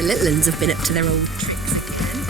The little ones have been up to their old tricks again.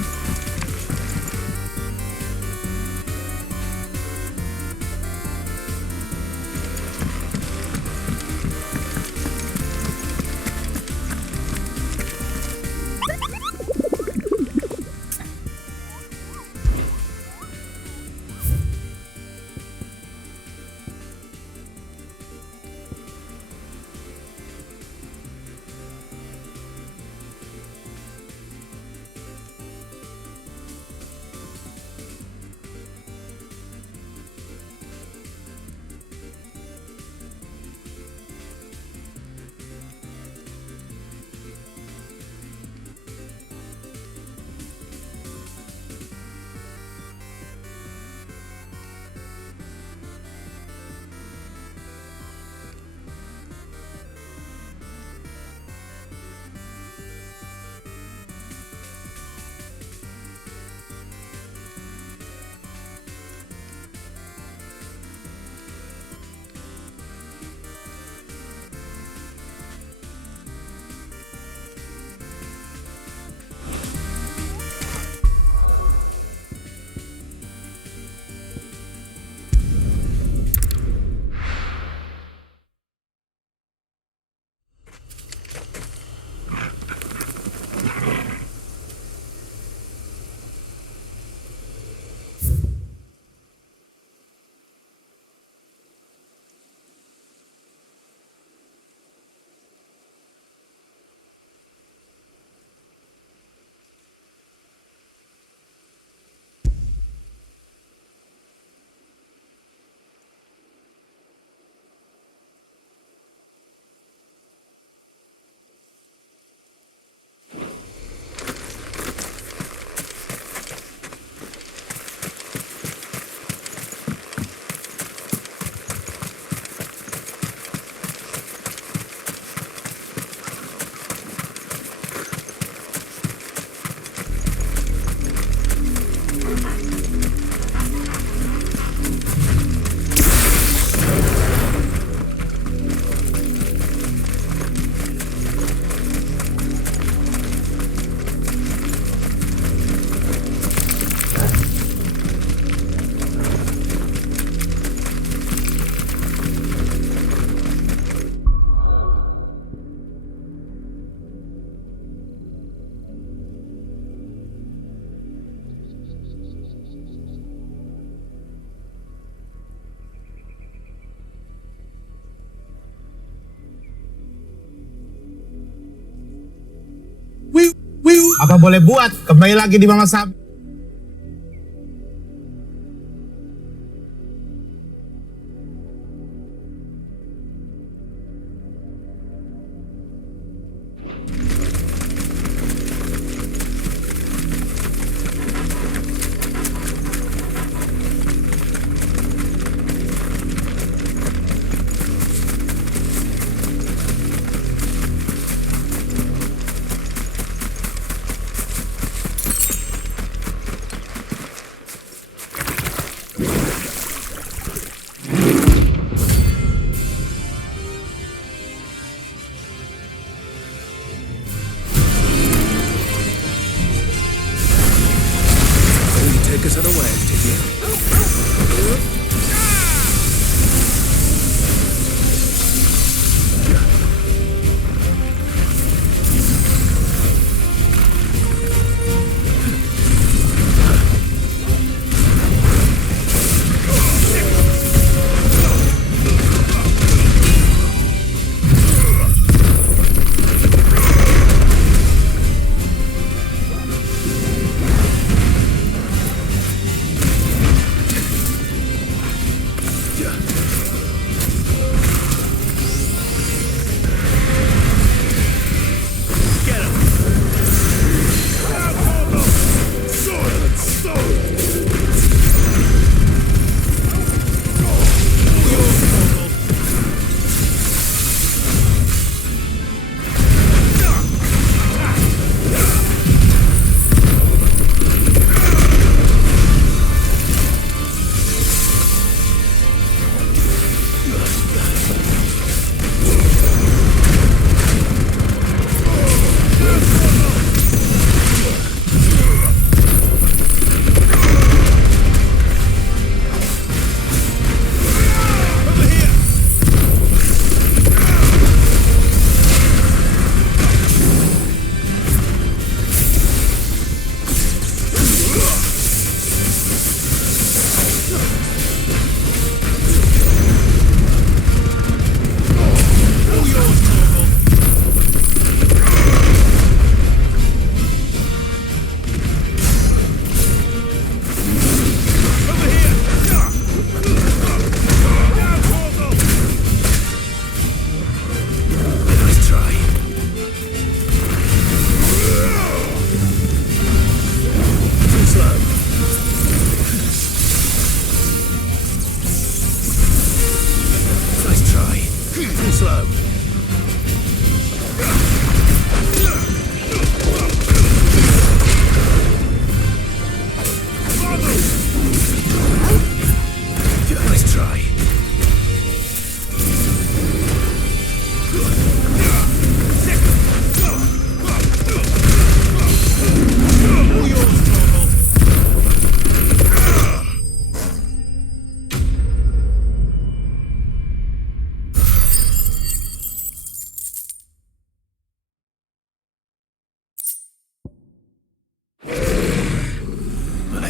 Apa boleh buat? Kembali lagi di Mama Sab. Take us away, did you?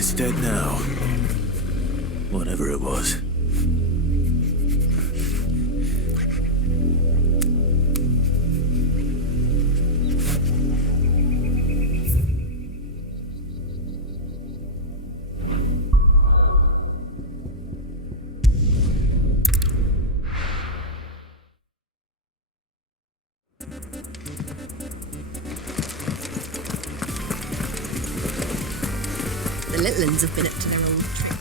It's dead now. Whatever it was. The little ones have been up to their old tricks.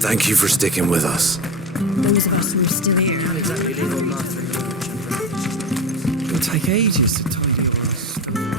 Thank you for sticking with us. Those of us who are still here. Can't exactly leave on nothing. It'll take ages to tidy all our stuff.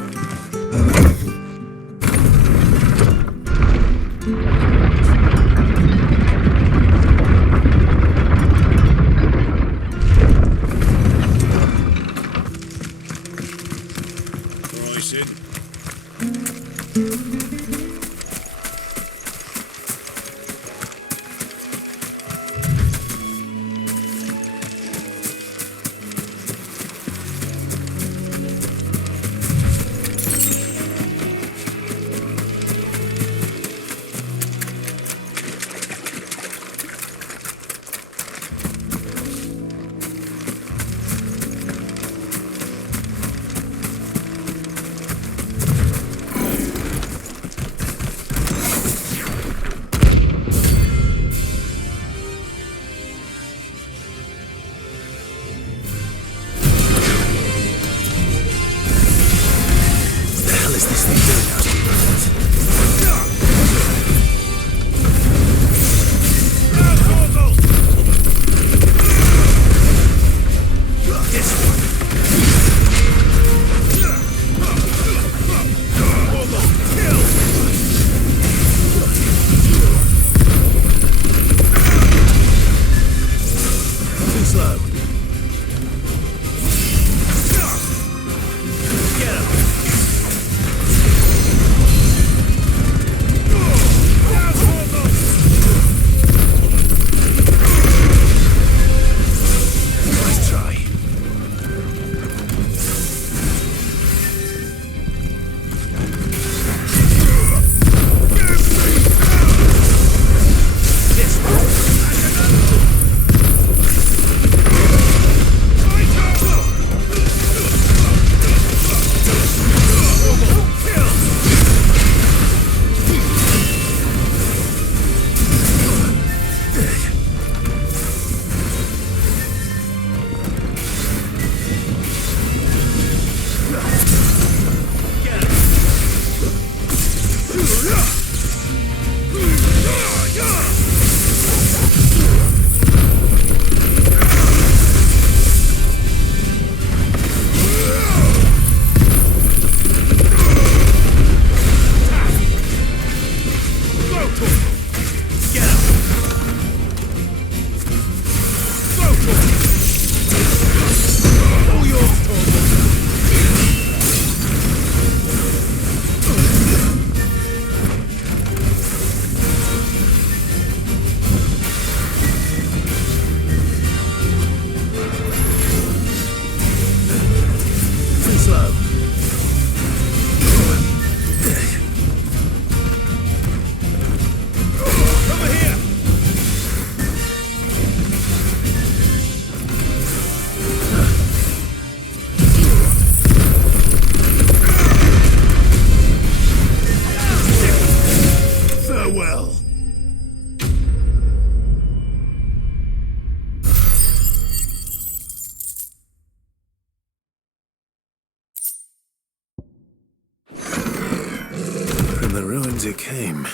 as it came,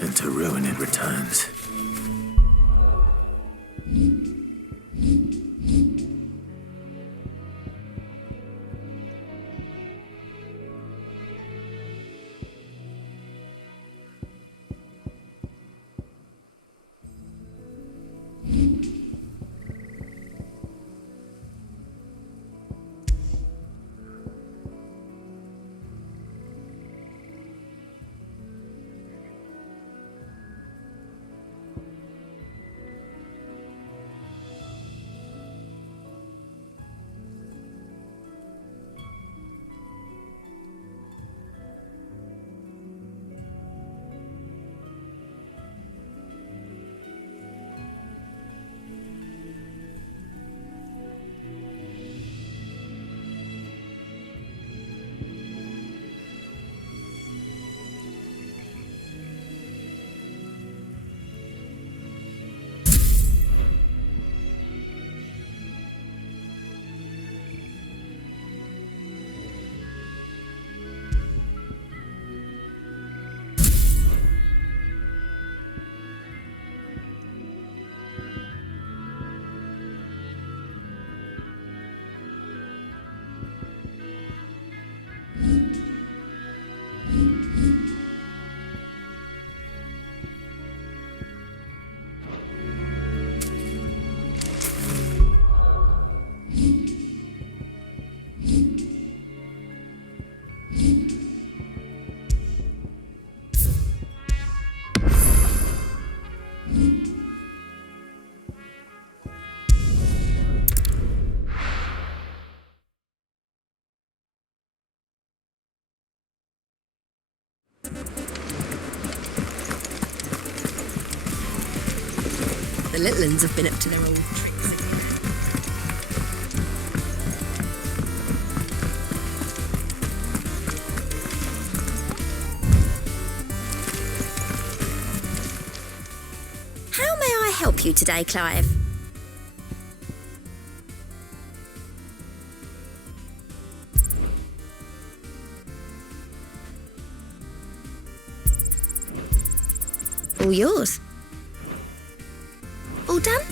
and to ruin it returns. The little ones have been up to their old tricks again. How may I help you today, Clive? All yours. All done?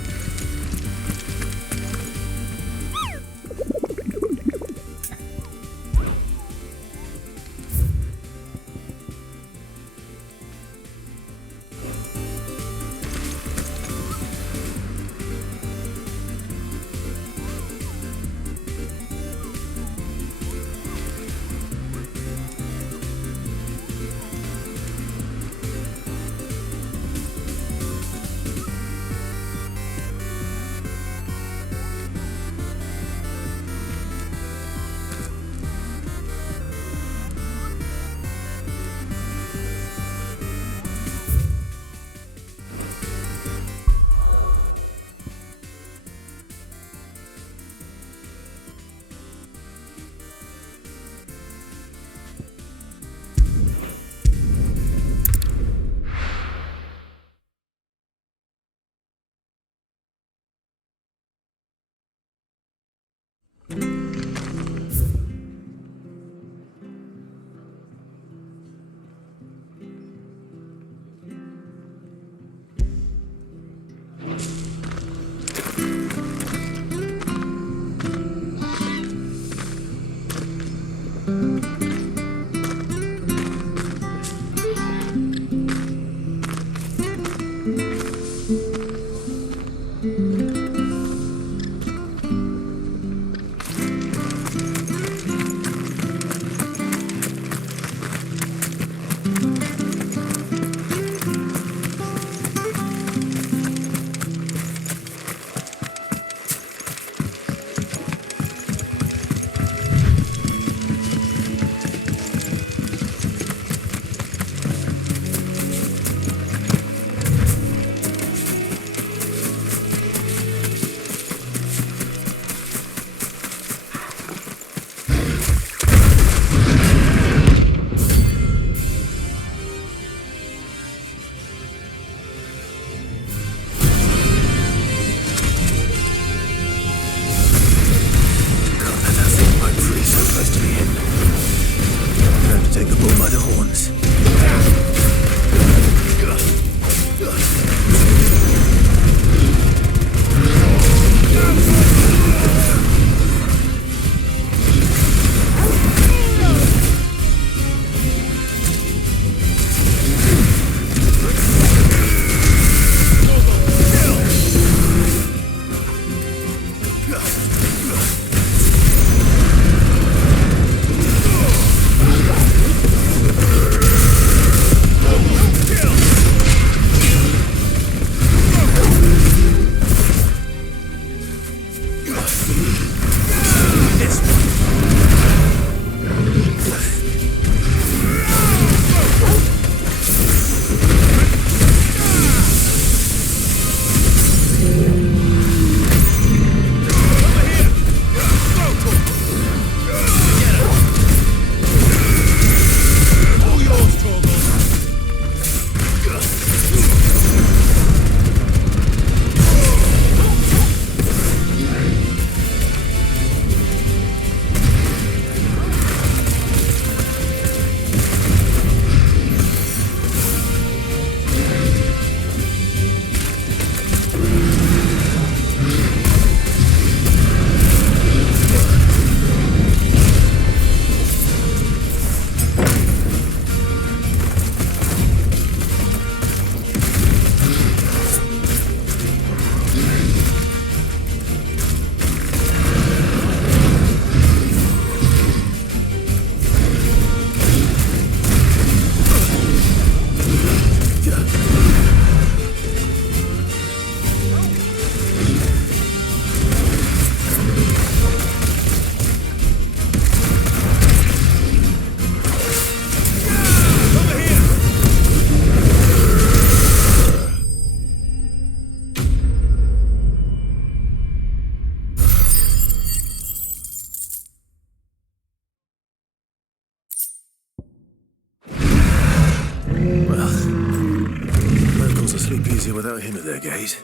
do without him at their gate.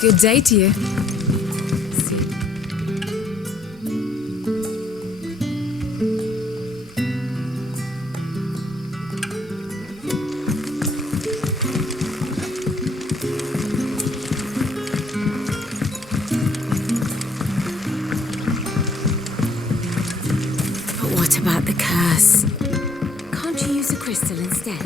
Good day to you. But what about the curse? Can't you use a crystal instead?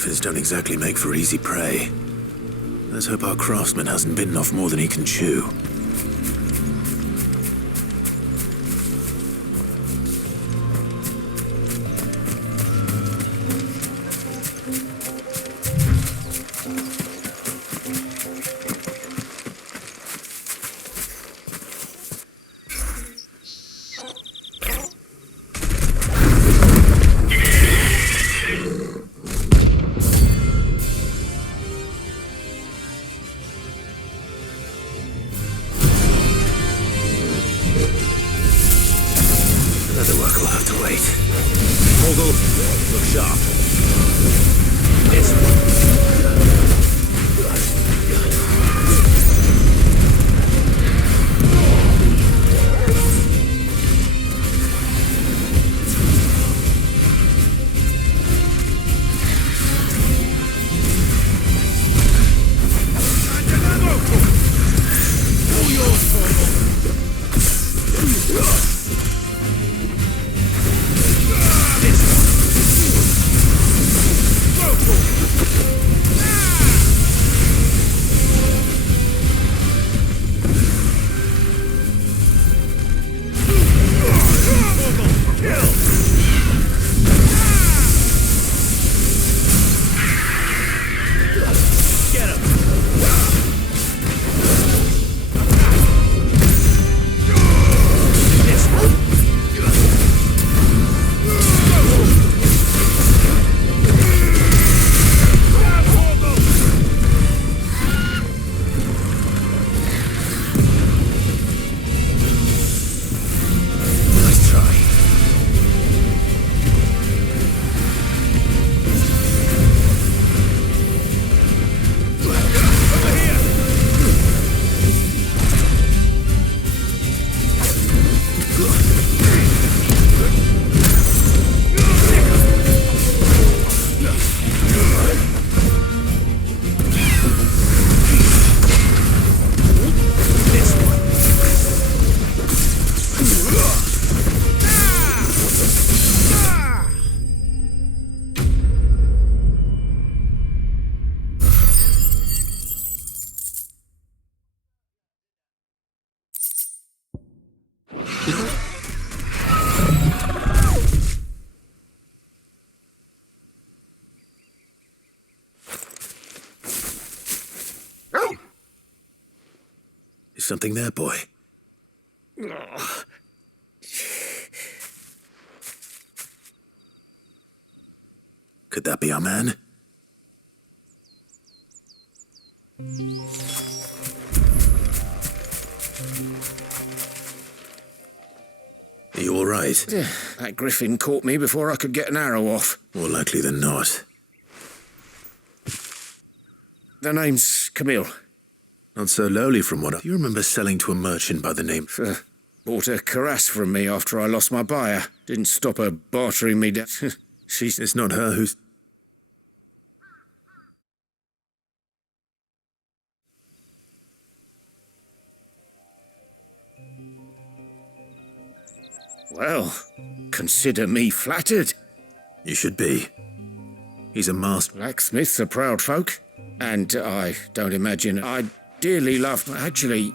griffins don't exactly make for easy prey. Let's hope our craftsman hasn't bitten off more than he can chew. Leatherwork will have to wait. Mogul, look sharp. This Is something there, boy? Could that be our man? Are you all right? That griffin caught me before I could get an arrow off. More likely than not. The name's Camille. Not so lowly from what I... Do you remember selling to a merchant by the name... Bought a cuirass from me after I lost my buyer. Didn't stop her bartering me down. She's... It's not her who's... Well, consider me flattered. You should be. He's a master. Blacksmiths are proud folk. And I don't imagine I dearly love... Actually...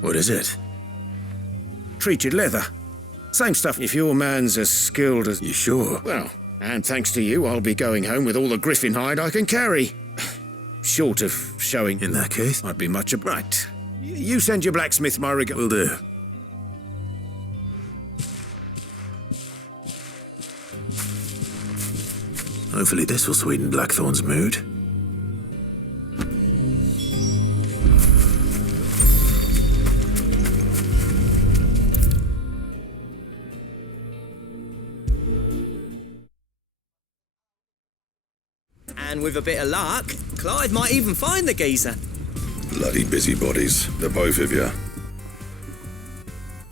What is it? Treated leather. Same stuff if your man's as skilled as... You sure? Well, and thanks to you, I'll be going home with all the griffin hide I can carry. Short of showing... In that case? Might be much... Right. You send your blacksmith my regard. Will do. Hopefully this will sweeten Blackthorn's mood. And with a bit of luck, Clive might even find the geezer. Bloody busybodies, the both of you.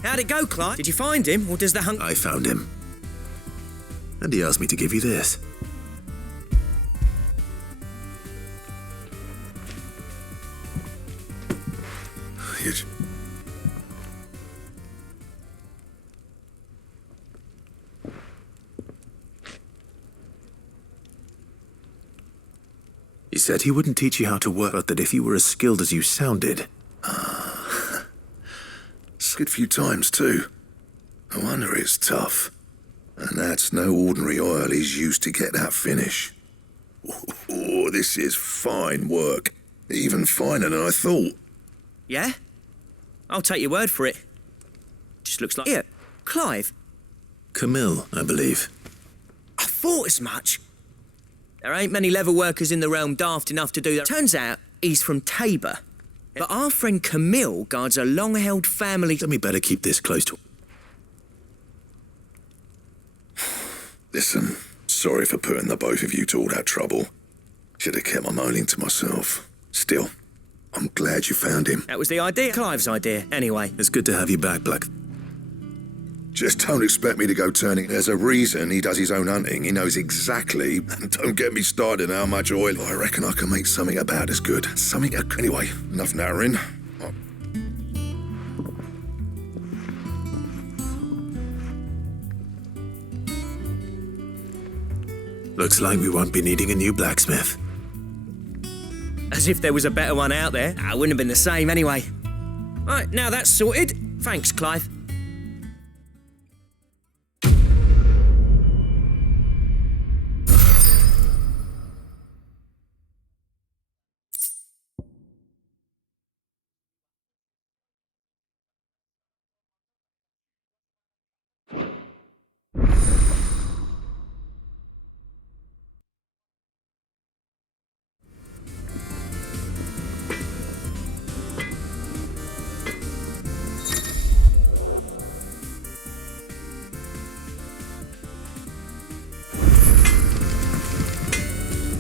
How'd it go, Clive? Did you find him, or does the hunt... I found him. And he asked me to give you this. said he wouldn't teach you how to work, but that if you were as skilled as you sounded. Skid a few times too. No wonder it's tough. And that's no ordinary oil he's used to get that finish. Oh, this is fine work. Even finer than I thought. Yeah? I'll take your word for it. Just looks like... Here, Clive. Camille, I believe. I thought as much. There ain't many leather workers in the realm daft enough to do that. Turns out he's from Tabor. But our friend Camille guards a long-held family... Then we better keep this close to... Listen, sorry for putting the both of you to all that trouble. Should have kept my moaning to myself. Still, I'm glad you found him. That was the idea. Clive's idea, anyway. It's good to have you back, Black. Just don't expect me to go turning. There's a reason he does his own hunting. He knows exactly. And don't get me started on how much oil. I reckon I can make something about as good. Something... Anyway, enough narrowing. Looks like we won't be needing a new blacksmith. As if there was a better one out there. I wouldn't have been the same anyway. Right, now that's sorted. Thanks, Clive.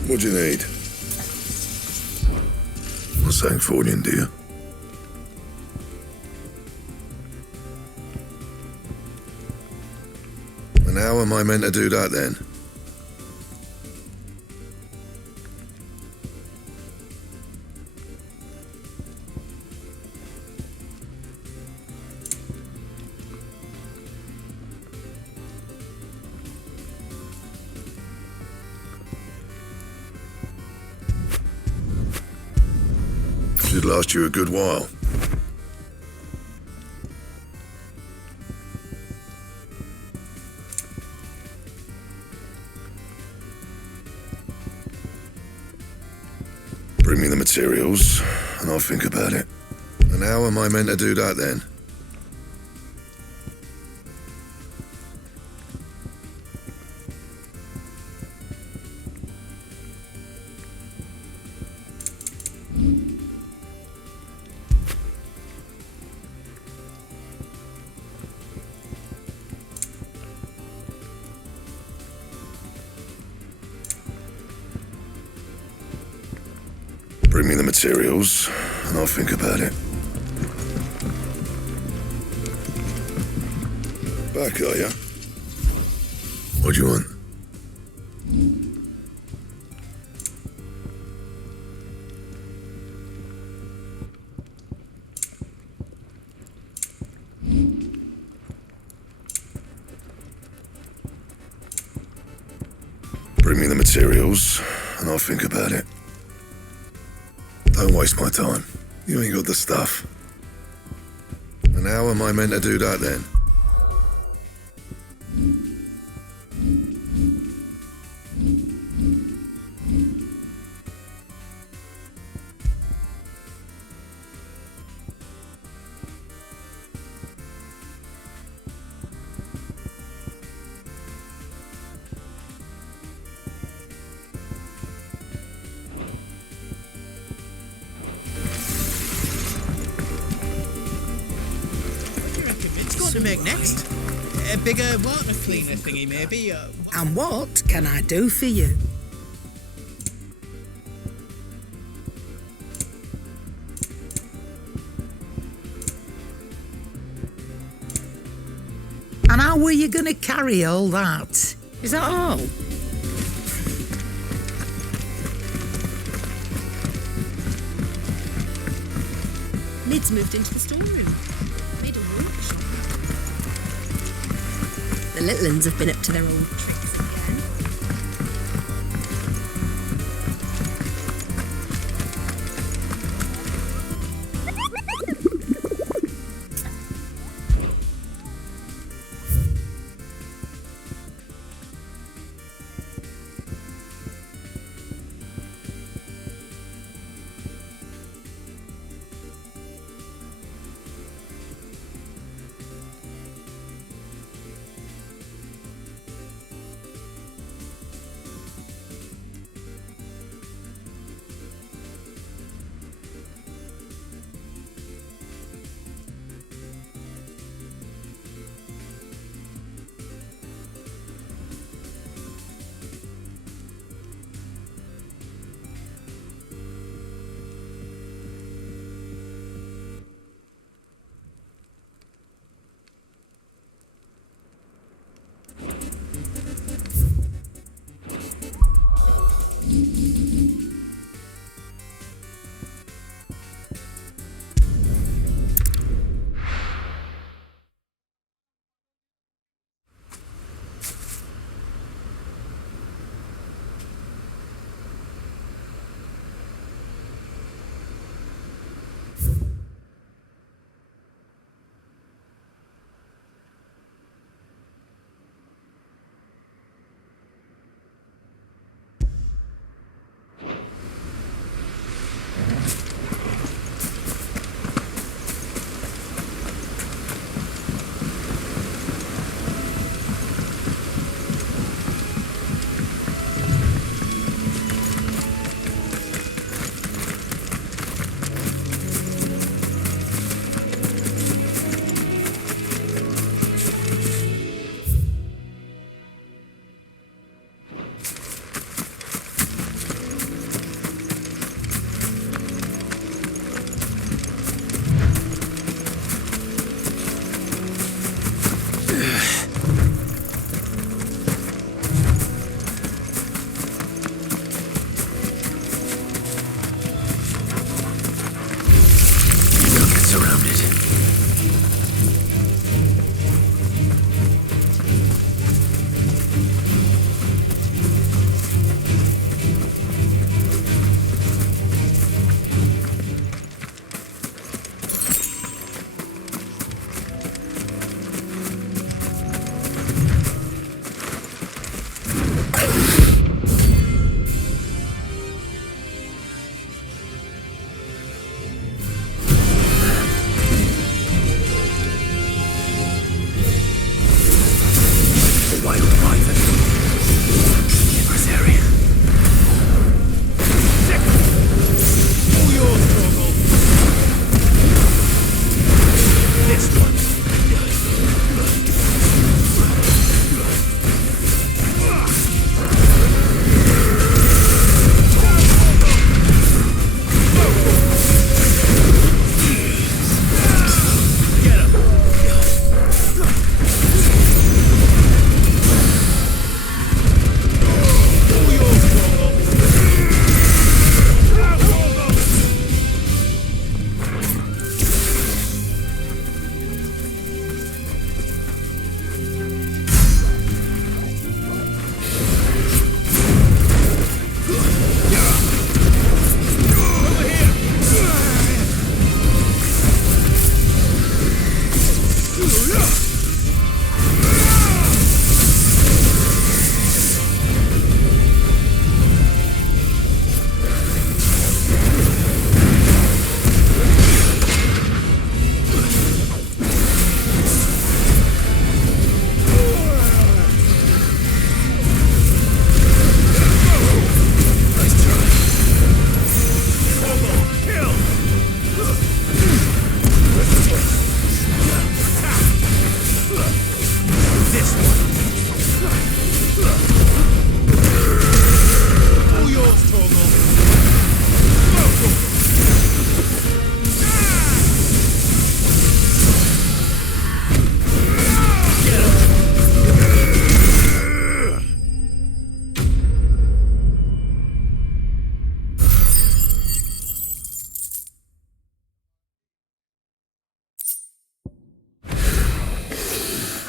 What do you need? Not saying forwarding, do you? And how am I meant to do that then? Should last you a good while. Bring me the materials, and I'll think about it. And how am I meant to do that then? Bring me the materials, and I'll think about it. Back, are ya? What do you want? Bring me the materials, and I'll think about it. Don't waste my time. You ain't got the stuff. And how am I meant to do that then? To make next? A bigger water cleaner thingy, maybe? And what can I do for you? And how were you going to carry all that? Is that all? Lid's moved into the storeroom. Made a workshop. The little uns have been up to their old tricks again.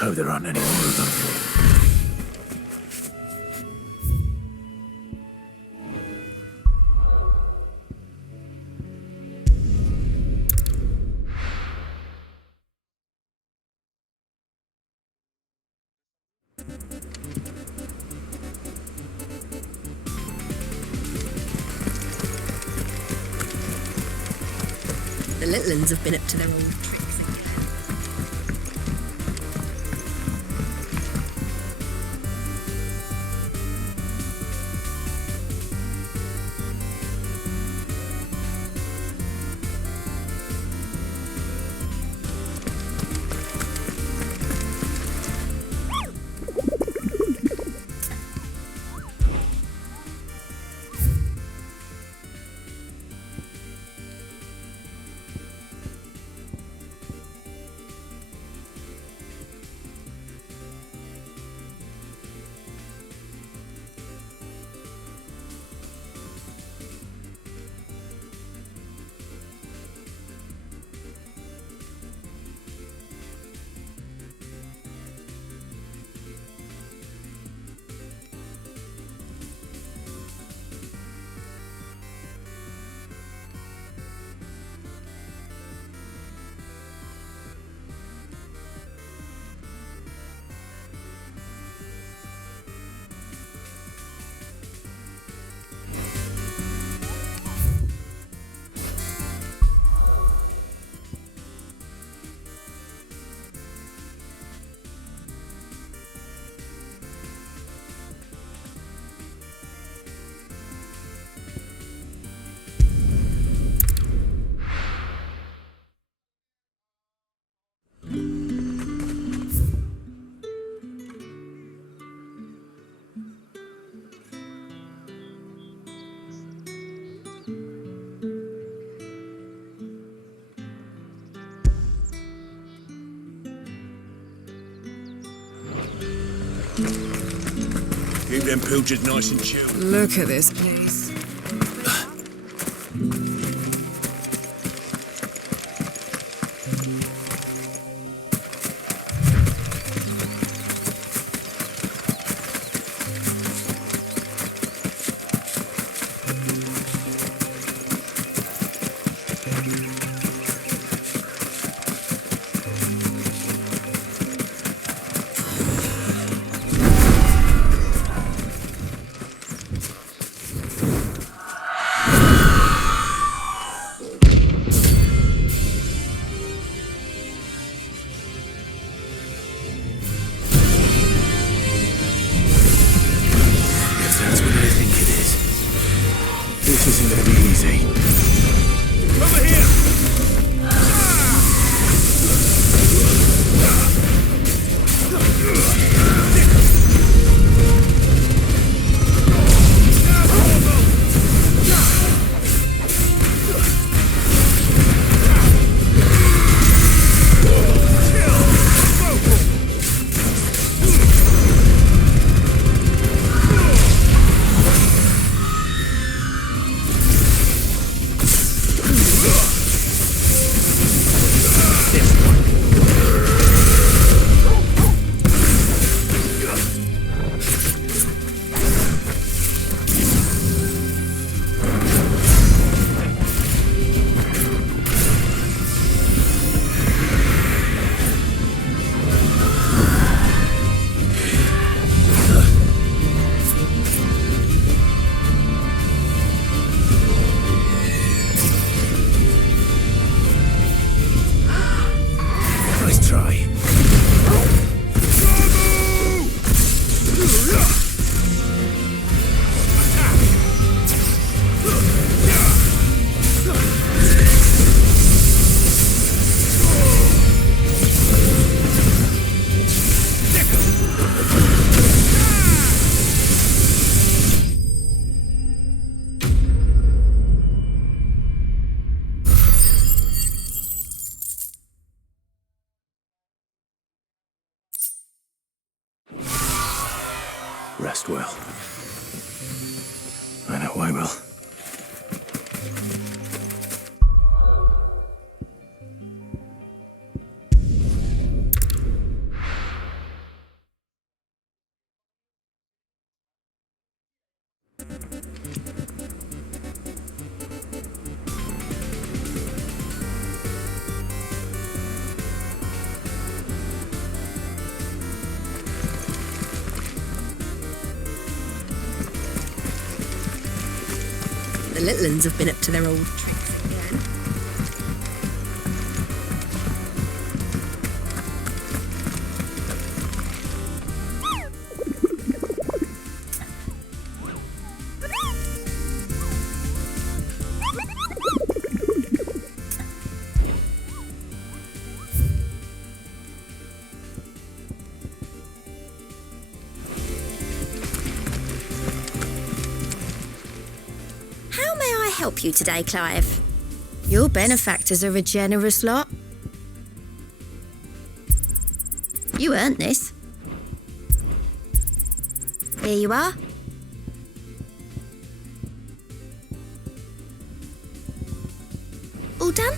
Hope there aren't any more of them. The little uns have been up to their old tricks. Keep them pilchards nice and chilled. Look at this place. This isn't gonna be easy. Over here! Rest well. I know I will. little uns have been up to their old tricks again. How may I help you today, Clive? Your benefactors are a generous lot. You earned this. Here you are. All done?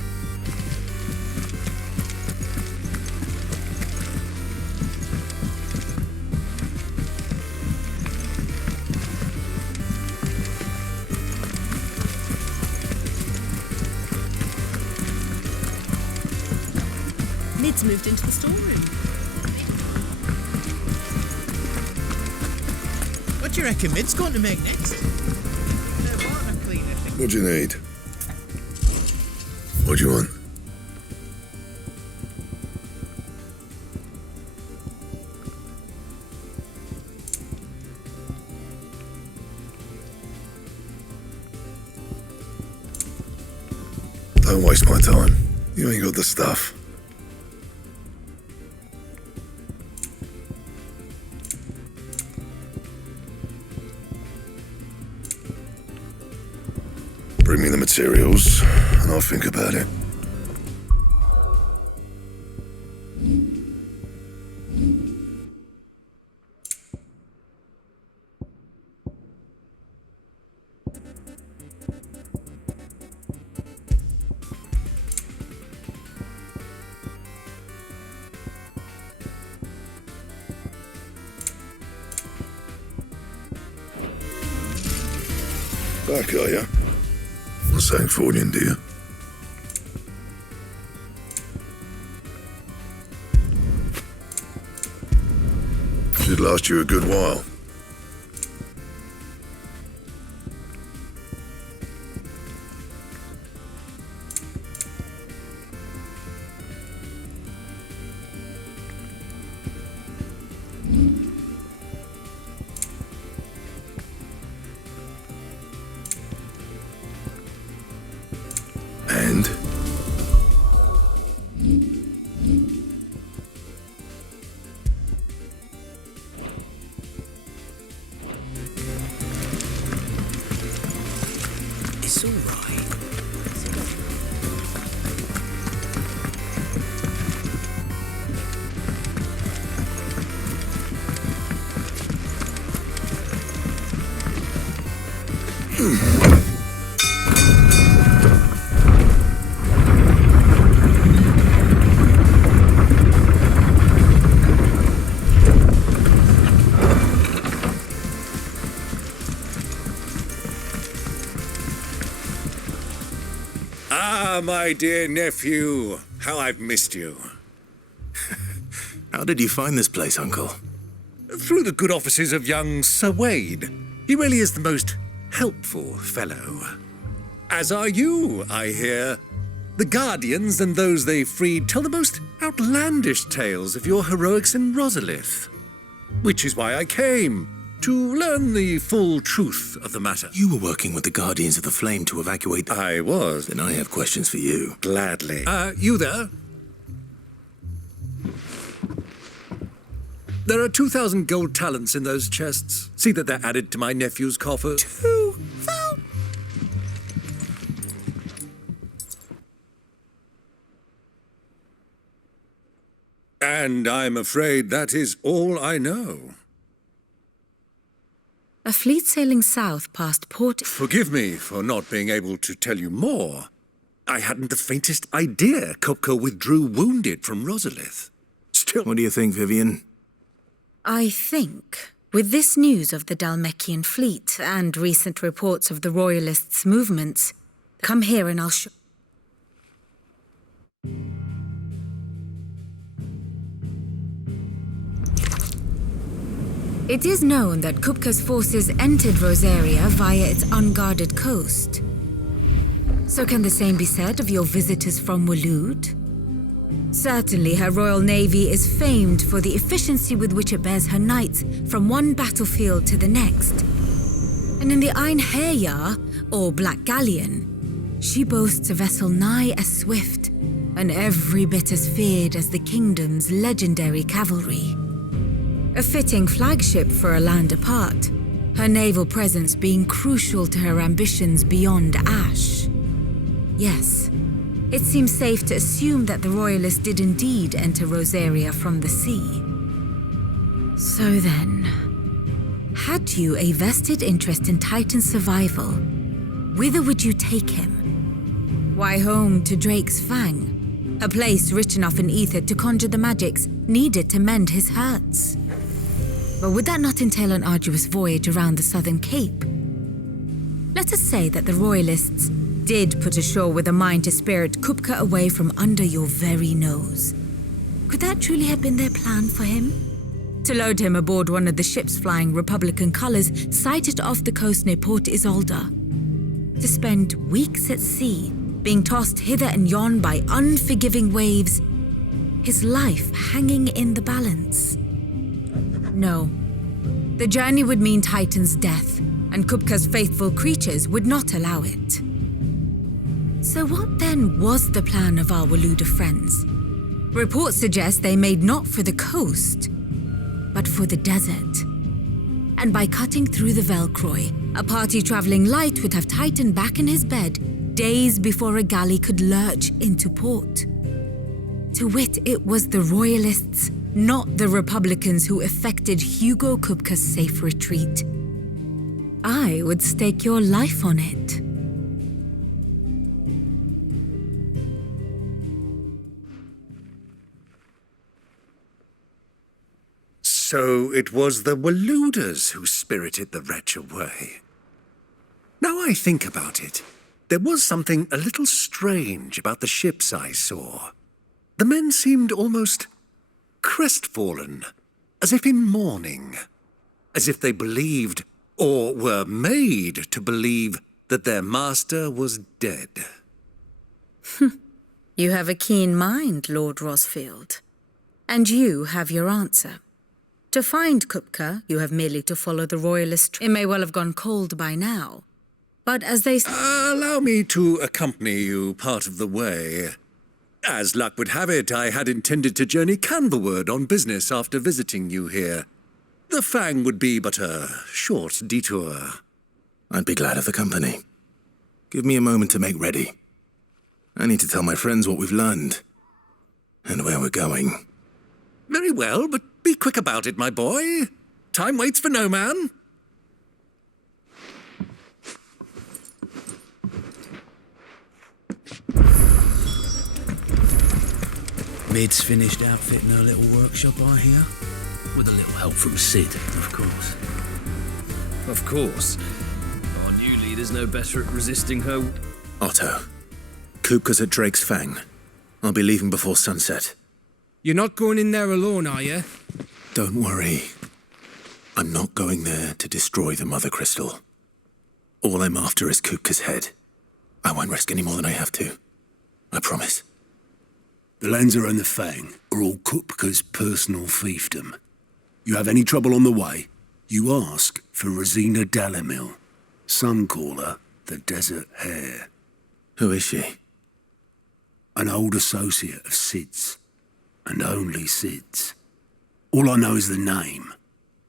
Lid's moved into the storeroom. What do you reckon Mid's going to make next? The water cleaner thing. What do you need? What do you want? Don't waste my time. You ain't got the stuff. Bring me the materials, and I'll think about it. Back, are ya? Something for you, dear. Should last you a good while. And? It's all right. Ah, my dear nephew, how I've missed you. How did you find this place, Uncle? Through the good offices of young Sir Wade. He really is the most helpful fellow. As are you, I hear. The Guardians and those they freed tell the most outlandish tales of your heroics in Rosalith. Which is why I came, to learn the full truth of the matter. You were working with the Guardians of the Flame to evacuate the... I was. Then I have questions for you. Gladly. You there? There are 2,000 gold talents in those chests. See that they're added to my nephew's coffer. 2,000? And I'm afraid that is all I know. A fleet sailing south past Port... Forgive me for not being able to tell you more. I hadn't the faintest idea KUPKA withdrew wounded from Rosalith. Still... What do you think, Vivian? I think, with this news of the Dalmekian fleet and recent reports of the Royalists' movements, come here and I'll show... It is known that KUPKA's forces entered Rosaria via its unguarded coast. So can the same be said of your visitors from Waloed? Certainly, her Royal Navy is famed for the efficiency with which it bears her knights from one battlefield to the next. And in the Ein Herja, or Black Galleon, she boasts a vessel nigh as swift and every bit as feared as the kingdom's legendary cavalry. A fitting flagship for a land apart, her naval presence being crucial to her ambitions beyond Ash. Yes, it seems safe to assume that the Royalists did indeed enter Rosaria from the sea. So then, had you a vested interest in Titan's survival, whither would you take him? Why, home to Drake's Fang, a place rich enough in ether to conjure the magics needed to mend his hurts. But would that not entail an arduous voyage around the southern cape? Let us say that the Royalists did put ashore with a mind to spirit KUPKA away from under your very nose. Could that truly have been their plan for him? To load him aboard one of the ships flying Republican colors sighted off the coast near Port Isolde? To spend weeks at sea, being tossed hither and yon by unforgiving waves, his life hanging in the balance? No. The journey would mean Titan's death, and KUPKA's faithful creatures would not allow it. So what then was the plan of our Waluda friends? Reports suggest they made not for the coast, but for the desert. And by cutting through the Velcroy, a party traveling light would have Titan back in his bed days before a galley could lurch into port. To wit, it was the Royalists, not the Republicans, who effected Hugo KUPKA's safe retreat. I would stake your life on it. So it was the Waludas who spirited the wretch away. Now I think about it, there was something a little strange about the ships I saw. The men seemed almost crestfallen, as if in mourning, as if they believed, or were made to believe, that their master was dead. You have a keen mind, Lord Rosfield. And you have your answer. To find KUPKA, you have merely to follow the Royalist. It may well have gone cold by now, but as they... Allow me to accompany you part of the way. As luck would have it, I had intended to journey Canverward on business after visiting you here. The Fang would be but a short detour. I'd be glad of the company. Give me a moment to make ready. I need to tell my friends what we've learned and where we're going. Very well, but be quick about it, my boy. Time waits for no man. Mid's finished outfitting her little workshop, I hear. With a little help from Sid, of course. Of course. Our new leader's no better at resisting her... Otto, KUPKA's at Drake's Fang. I'll be leaving before sunset. You're not going in there alone, are you? Don't worry. I'm not going there to destroy the Mother Crystal. All I'm after is KUPKA's head. I won't risk any more than I have to. I promise. The Lanza and the Fang are all KUPKA's personal fiefdom. You have any trouble on the way, you ask for Rosina DALIMIL. Some call her the Desert Hare. Who is she? An old associate of Sid's, and only Sid's. All I know is the name,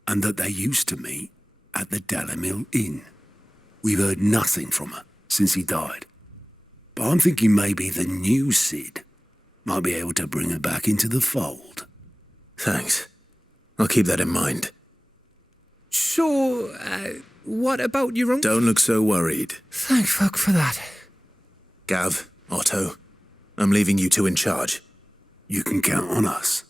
and that they used to meet at the DALIMIL Inn. We've heard nothing from her since he died. But I'm thinking maybe the new Sid might be able to bring her back into the fold. Thanks. I'll keep that in mind. So, what about your uncle? Don't look so worried. Thank fuck for that. Gav, Otto, I'm leaving you two in charge. You can count on us.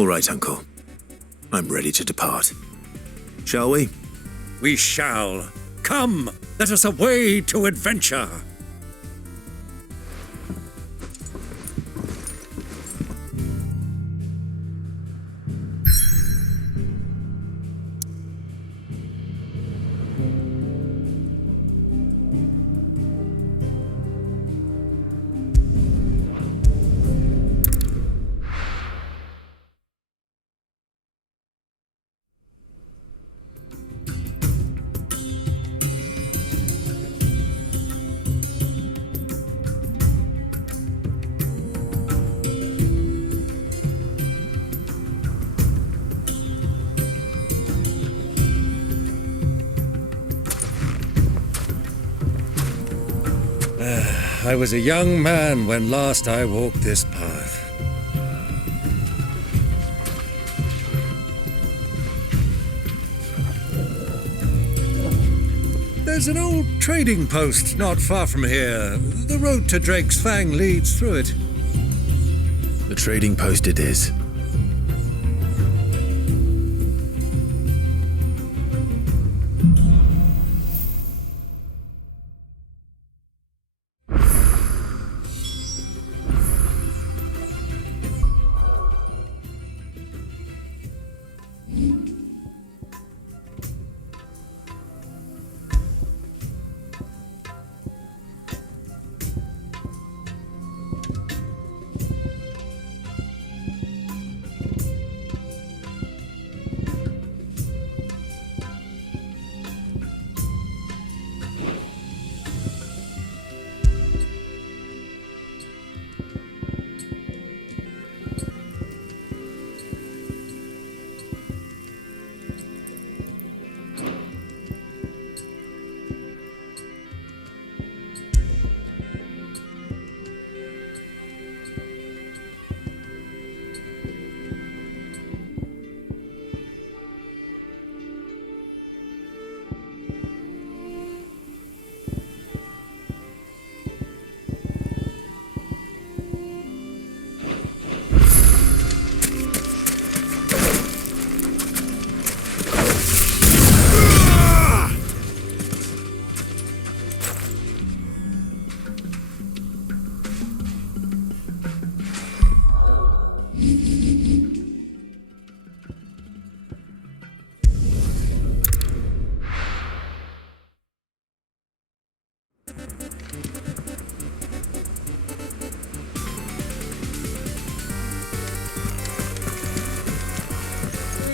All right, Uncle. I'm ready to depart. Shall we? We shall. Come, let us away to adventure. I was a young man when last I walked this path. There's an old trading post not far from here. The road to Drake's Fang leads through it. The trading post it is.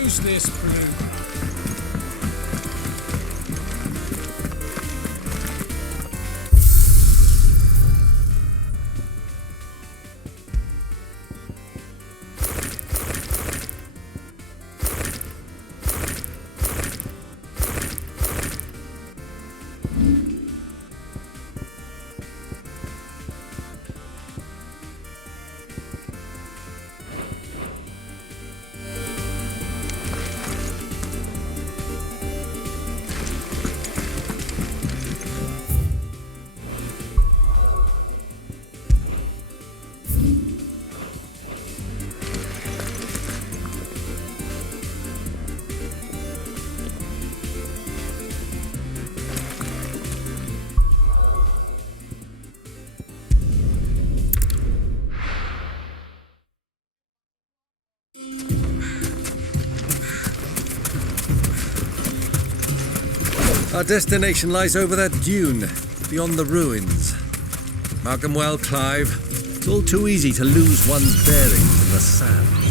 Who's this blue? Our destination lies over that dune, beyond the ruins. Mark them well, Clive. It's all too easy to lose one's bearings in the sands.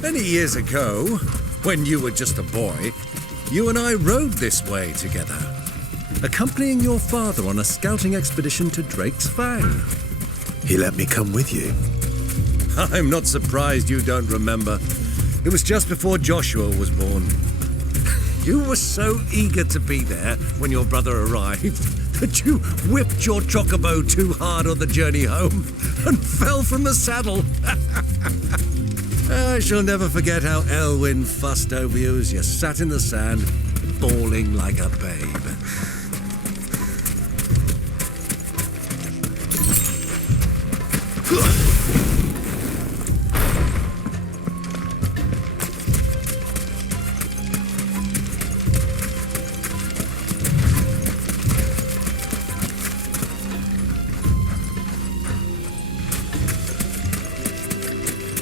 Many years ago, when you were just a boy, you and I rode this way together, accompanying your father on a scouting expedition to Drake's Fang. He let me come with you. I'm not surprised you don't remember. It was just before Joshua was born. You were so eager to be there when your brother arrived that you whipped your chocobo too hard on the journey home and fell from the saddle. I shall never forget how Elwyn fussed over you as you sat in the sand, bawling like a babe.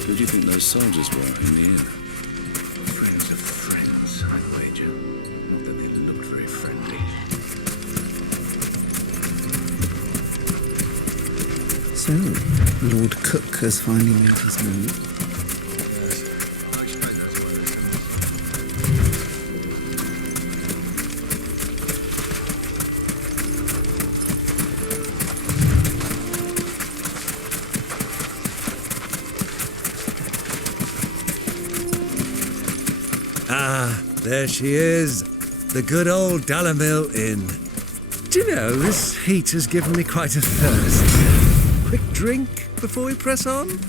Who do you think those soldiers were in the inn? Friends of friends, I'd wager. Not that they looked very friendly. So, Lord KUPKA's finally made his move. Ah, there she is. The good old DALIMIL Inn. Do you know, this heat has given me quite a thirst. Quick drink before we press on?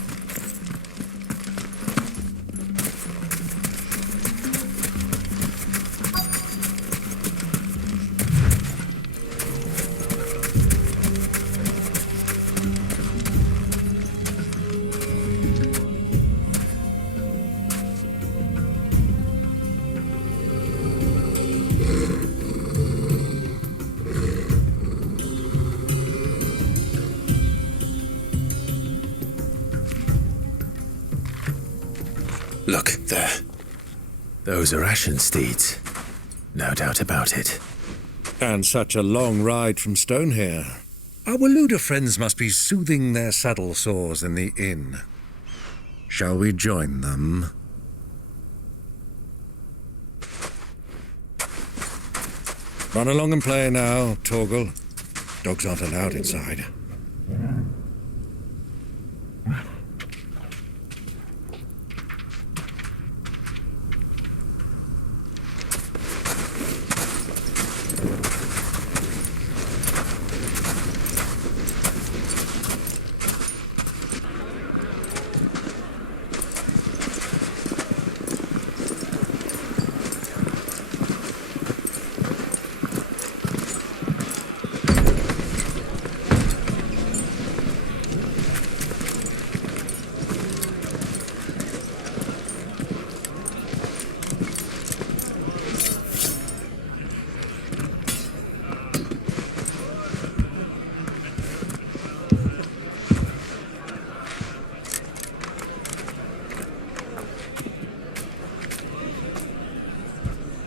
Look, there. Those are Ashen steeds. No doubt about it. And such a long ride from Stone here. Our Waluda friends must be soothing their saddle sores in the inn. Shall we join them? Run along and play now, Torgal. Dogs aren't allowed inside.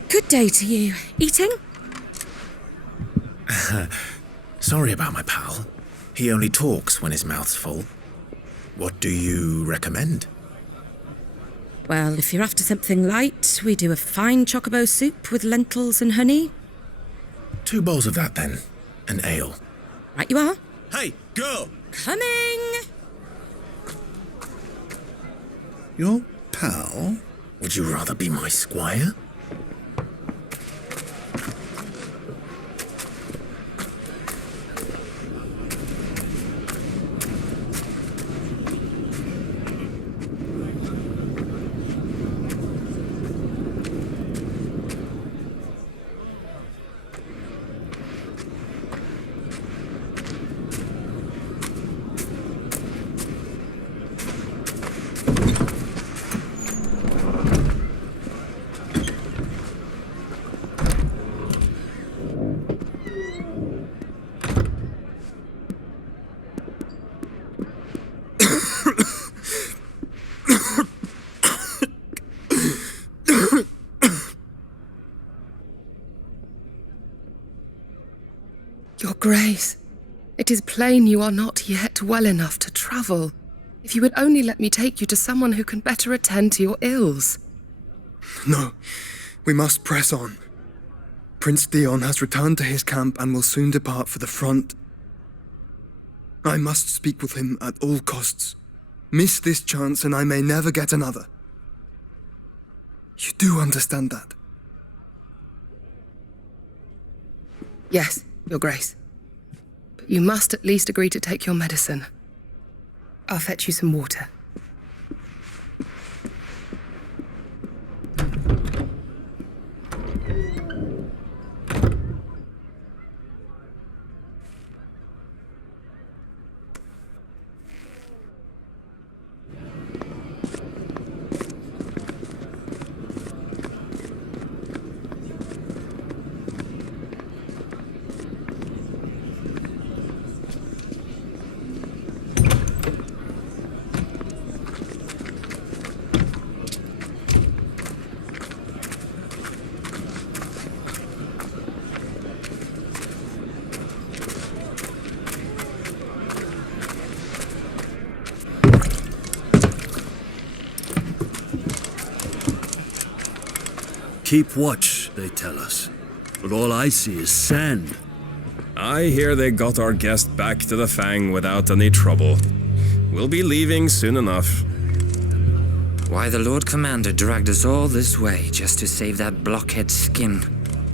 Good day to you. Eating? Sorry about my pal. He only talks when his mouth's full. What do you recommend? Well, if you're after something light, we do a fine chocobo soup with lentils and honey. 2 bowls of that, then. An ale. Right you are. Hey, girl! Coming! Your pal? Would you rather be my squire? Your Grace, it is plain you are not yet well enough to travel. If you would only let me take you to someone who can better attend to your ills. No, we must press on. Prince Dion has returned to his camp and will soon depart for the front. I must speak with him at all costs. Miss this chance and I may never get another. You do understand that? Yes, Your Grace. But you must at least agree to take your medicine. I'll fetch you some water. Keep watch, they tell us. But all I see is sand. I hear they got our guest back to the Fang without any trouble. We'll be leaving soon enough. Why the Lord Commander dragged us all this way just to save that blockhead's skin,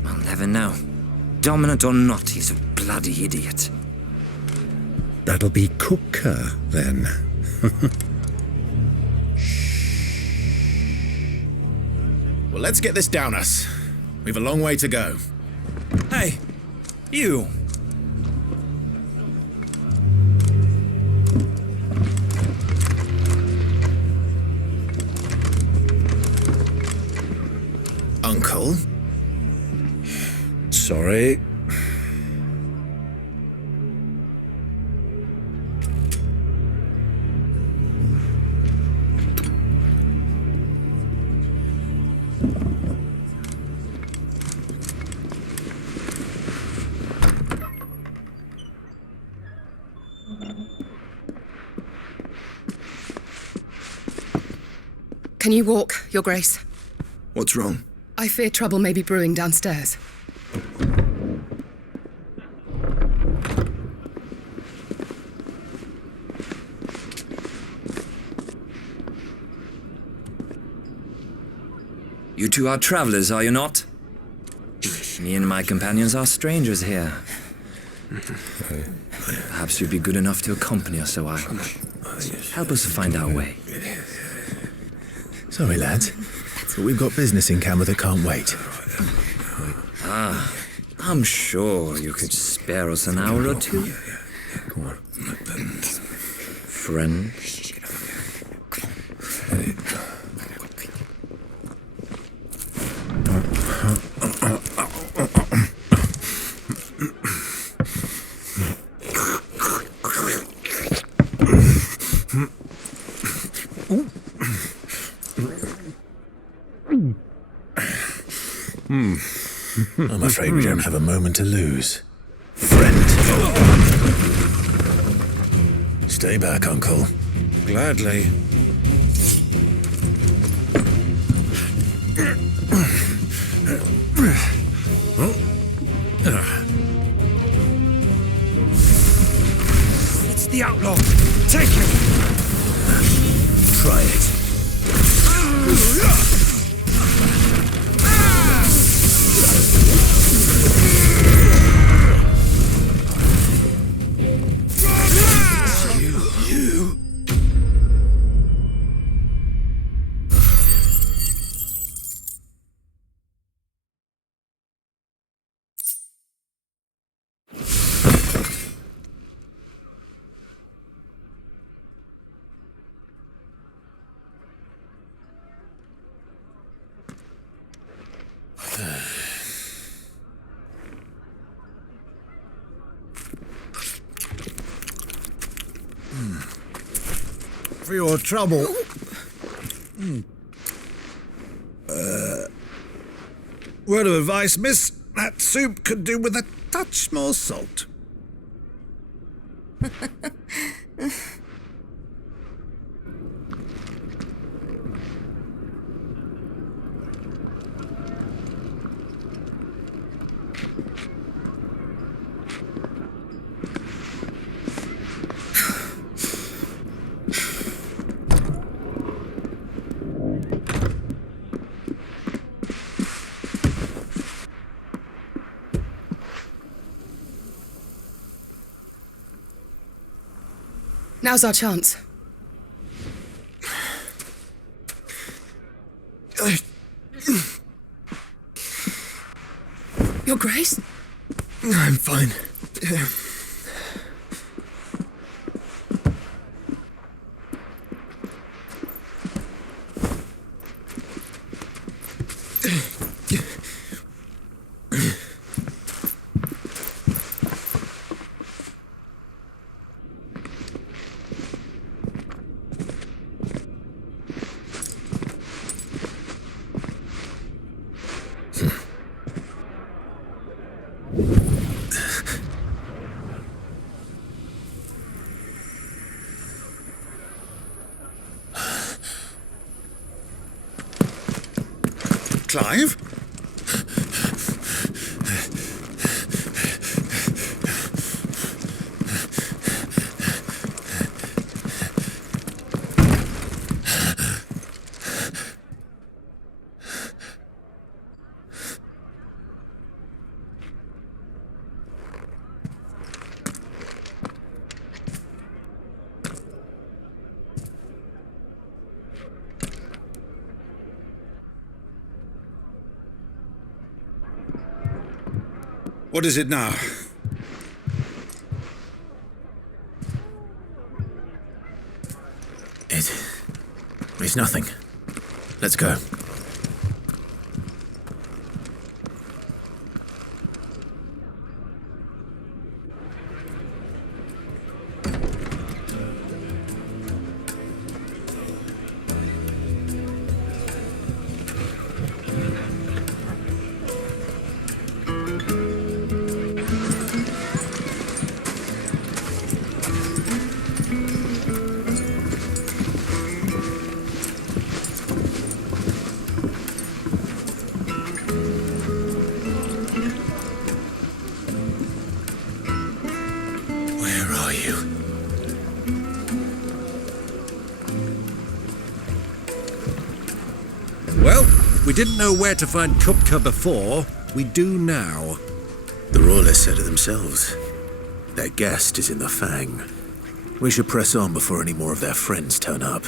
I'll never know. Dominant or not, he's a bloody idiot. That'll be KUPKA, then. Well, let's get this down us. We've a long way to go. Hey, you! Uncle? Sorry. Can you walk, Your Grace? What's wrong? I fear trouble may be brewing downstairs. You two are travelers, are you not? Me and my companions are strangers here. Perhaps you'd be good enough to accompany us a while. Help us find our way. Sorry, lads, but we've got business in camera that can't wait. Ah, I'm sure you could spare us an hour or two. Come on. Friend. I'm afraid we don't have a moment to lose. Friend. Stay back, Uncle. Gladly. It's the outlaw! Take him! Try it. For your trouble. Word of advice, miss. That soup could do with a touch more salt. Now's our chance. Your Grace? I'm fine. Clive? What is it now? It's nothing. Let's go. Well, we didn't know where to find KUPKA before. We do now. The Royalists said it themselves. Their guest is in the Fang. We should press on before any more of their friends turn up.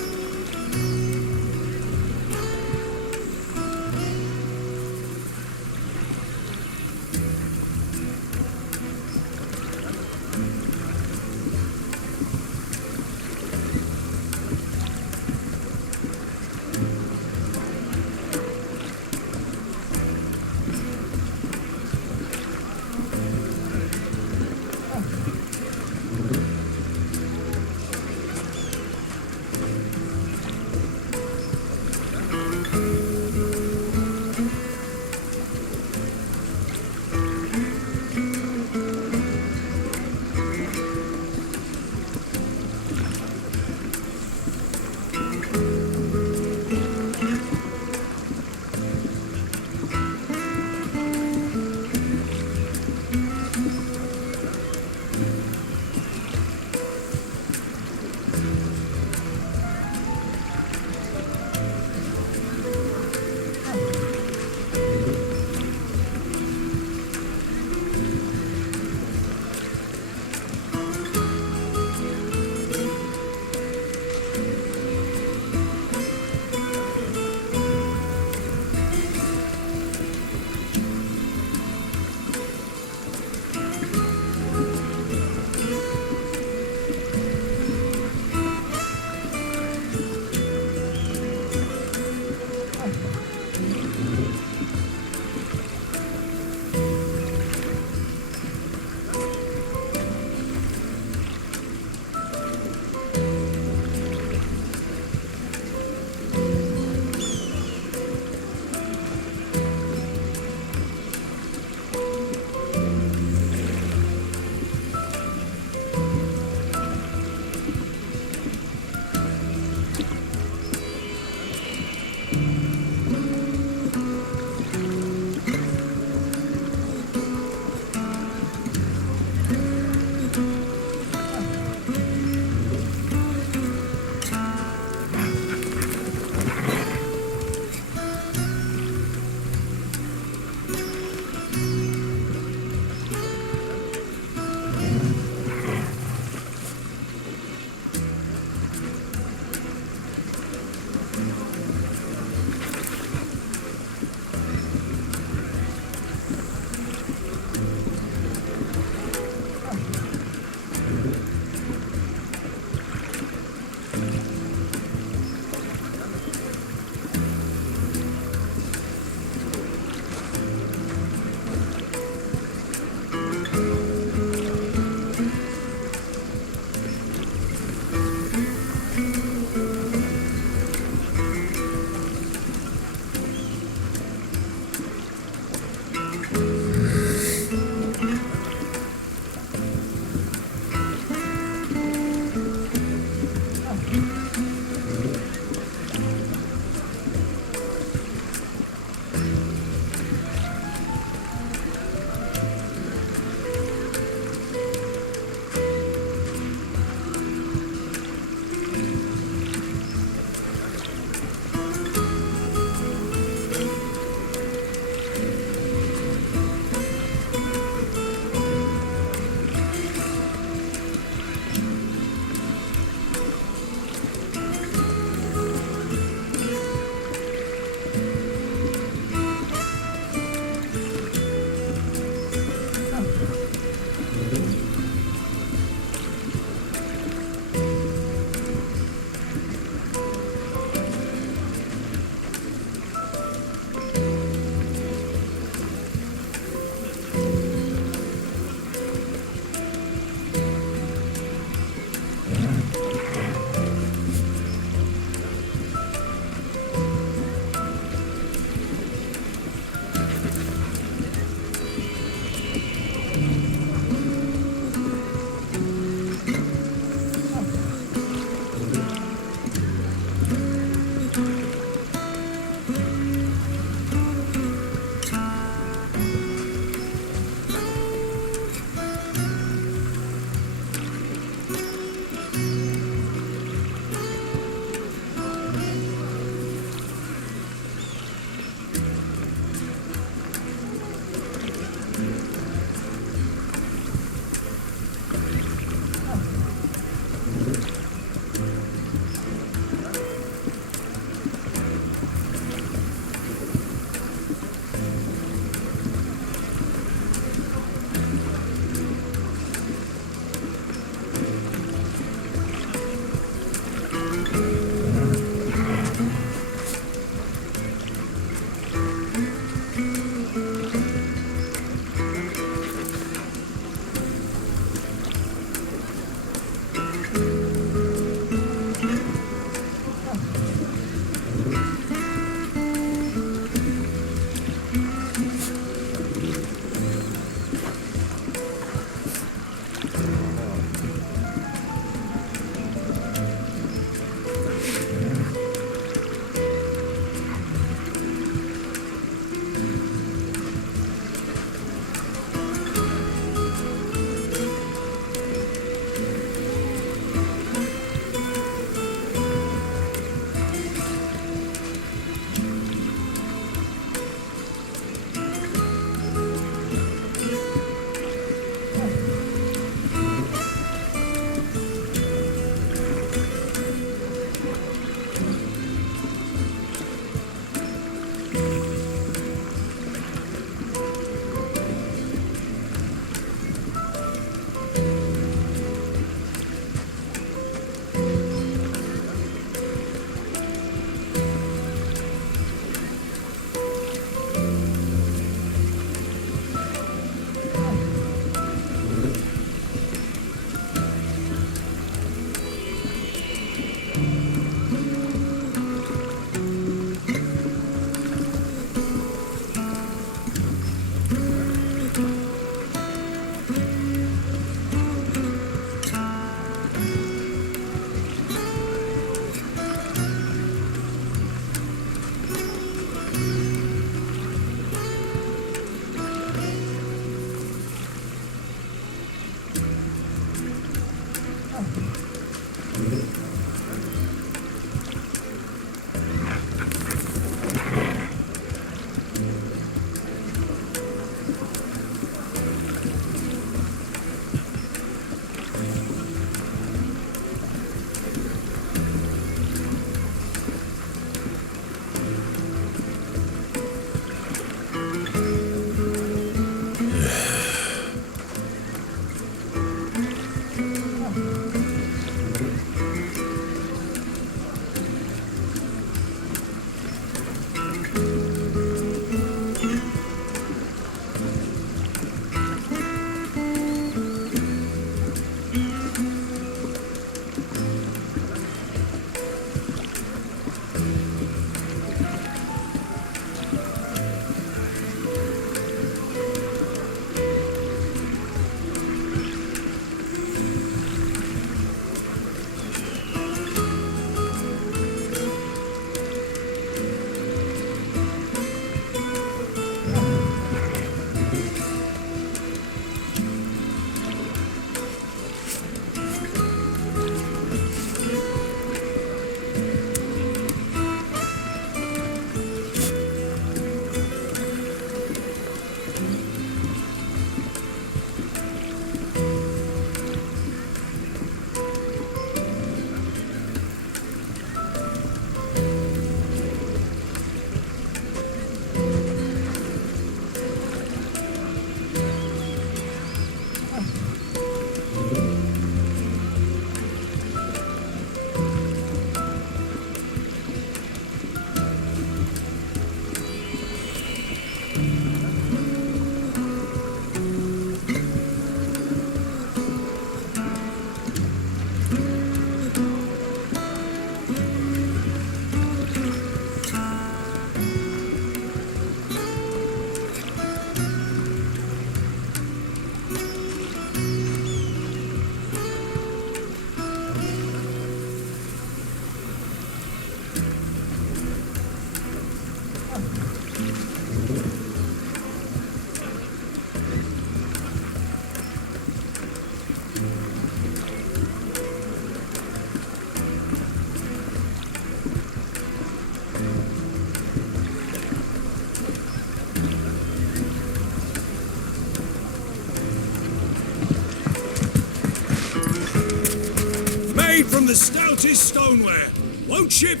from the stoutest stoneware. Won't ship.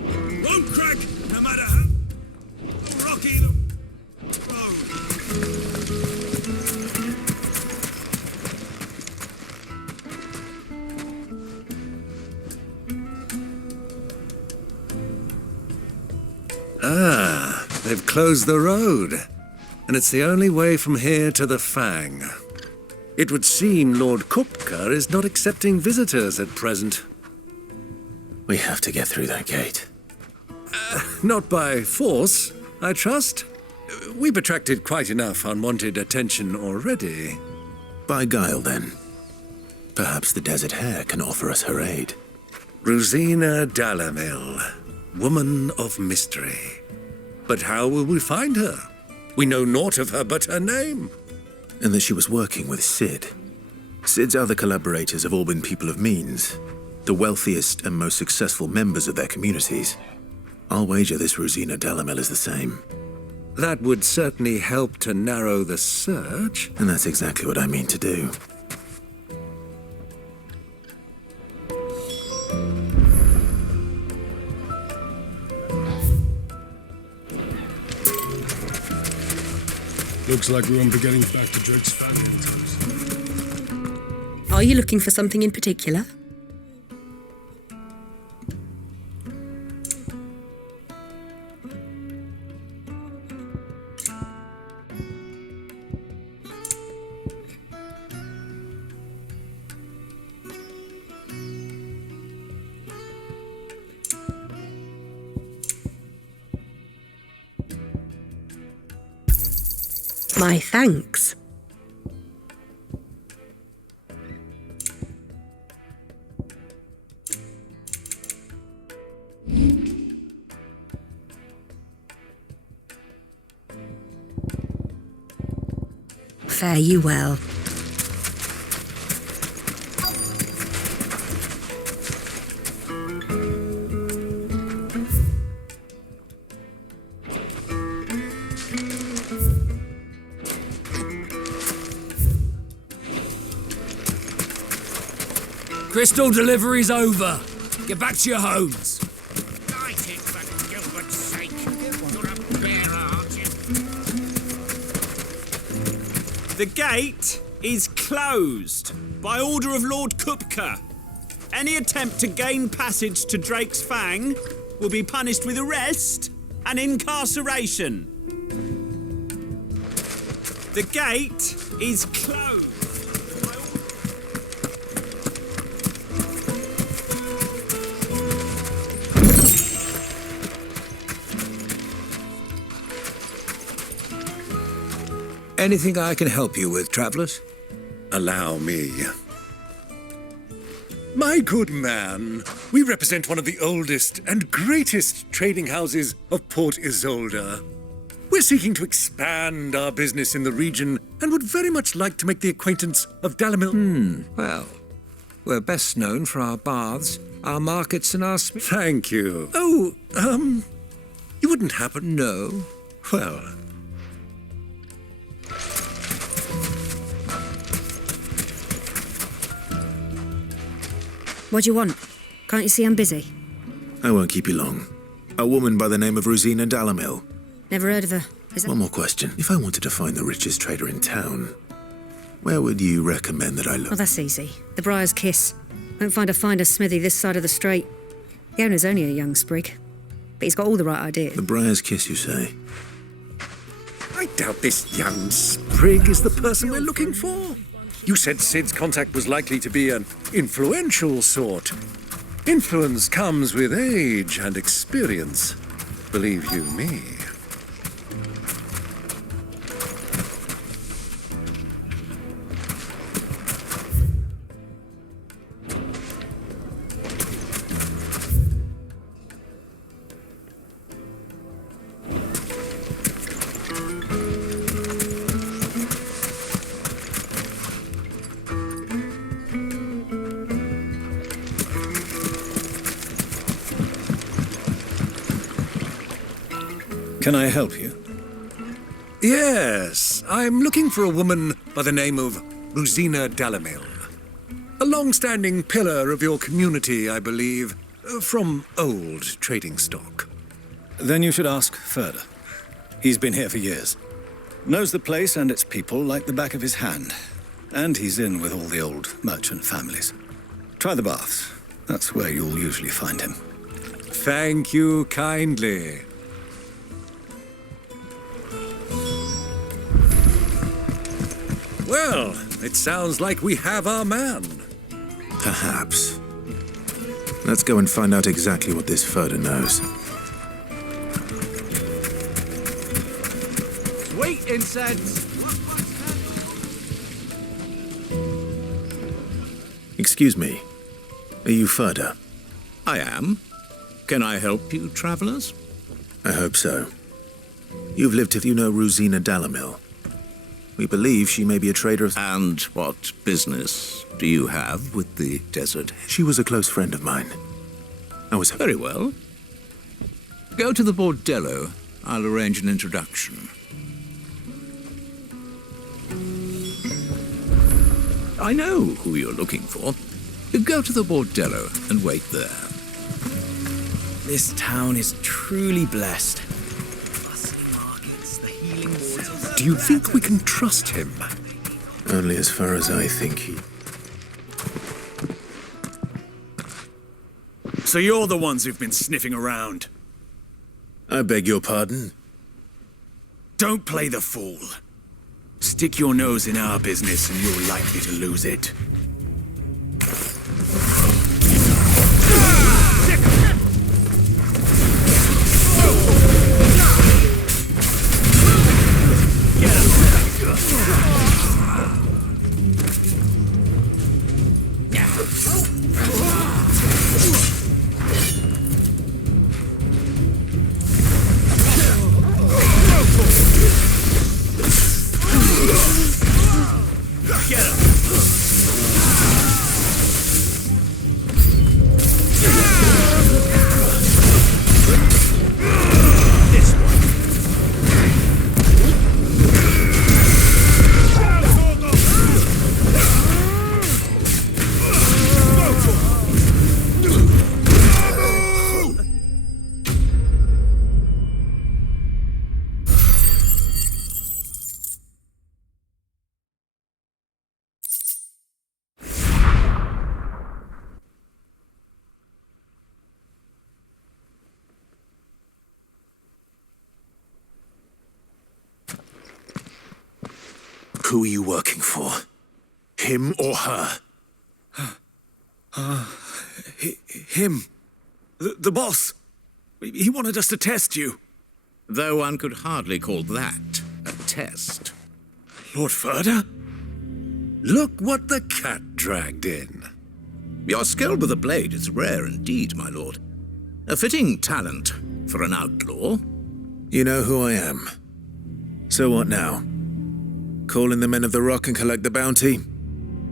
Won't crack, no matter how rocky the Ah, they've closed the road. And it's the only way from here to the Fang. It would seem Lord KUPKA is not accepting visitors at present. We have to get through that gate. Not by force, I trust. We've attracted quite enough unwanted attention already. By guile, then. Perhaps the Desert Hare can offer us her aid. Rosina DALIMIL, woman of mystery. But how will we find her? We know naught of her but her name. And that she was working with Sid. Sid's other collaborators have all been people of means, the wealthiest and most successful members of their communities. I'll wager this Rosina DALIMIL is the same. That would certainly help to narrow the search. And that's exactly what I mean to do. Looks like we won't be getting back to Drake's family anytime soon. Are you looking for something in particular? My thanks. Fare you well. Crystal delivery's over. Get back to your homes. Light it, for Gilbert's sake. You're a bearer, aren't you? The gate is closed by order of Lord KUPKA. Any attempt to gain passage to Drake's Fang will be punished with arrest and incarceration. The gate is closed. Anything I can help you with, travellers? Allow me. My good man, we represent one of the oldest and greatest trading houses of Port Isolde. We're seeking to expand our business in the region and would very much like to make the acquaintance of DALIMIL. Well, we're best known for our baths, our markets, and our... Thank you. Oh, you wouldn't happen... No. Well... What do you want? Can't you see I'm busy? I won't keep you long. A woman by the name of Rosina DALIMIL. Never heard of her. Is that... One more question. If I wanted to find the richest trader in town, where would you recommend that I look? Oh, that's easy. The Briar's Kiss. Won't find a finer smithy this side of the strait. The owner's only a young sprig, but he's got all the right ideas. The Briar's Kiss, you say? I doubt this young sprig is the person we're looking for. You said Sid's contact was likely to be an influential sort. Influence comes with age and experience, believe you me. Can I help you? Yes, I'm looking for a woman by the name of Rosina DALIMIL. long-standing pillar of your community, I believe, from old trading stock. Then you should ask Ferda. He's been here for years. Knows the place and its people like the back of his hand. And he's in with all the old merchant families. Try the baths. That's where you'll usually find him. Thank you kindly. Well, it sounds like we have our man. Perhaps. Let's go and find out exactly what this Ferda knows. Sweet incense! Excuse me. Are you Ferda? I am. Can I help you, travelers? I hope so. You've lived till you know Rosina DALIMIL. We believe she may be a trader of... And what business do you have with the desert? She was a close friend of mine. I was... Very well. Go to the bordello. I'll arrange an introduction. I know who you're looking for. Go to the bordello and wait there. This town is truly blessed. Do you think we can trust him? Only as far as I think he... So you're the ones who've been sniffing around? I beg your pardon? Don't play the fool. Stick your nose in our business and you're likely to lose it. Who are you working for? Him or her? Him. The boss. He wanted us to test you. Though one could hardly call that a test. Lord Ferda? Look what the cat dragged in. Your skill with the blade is rare indeed, my lord. A fitting talent for an outlaw. You know who I am. So what now? Call in the Men of the Rock and collect the bounty?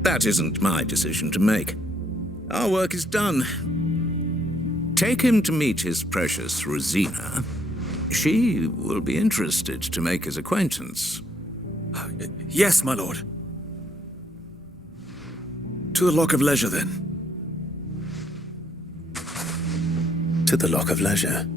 That isn't my decision to make. Our work is done. Take him to meet his precious Rosina. She will be interested to make his acquaintance. Yes, my lord. To the Lock of Leisure, then. To the Lock of Leisure?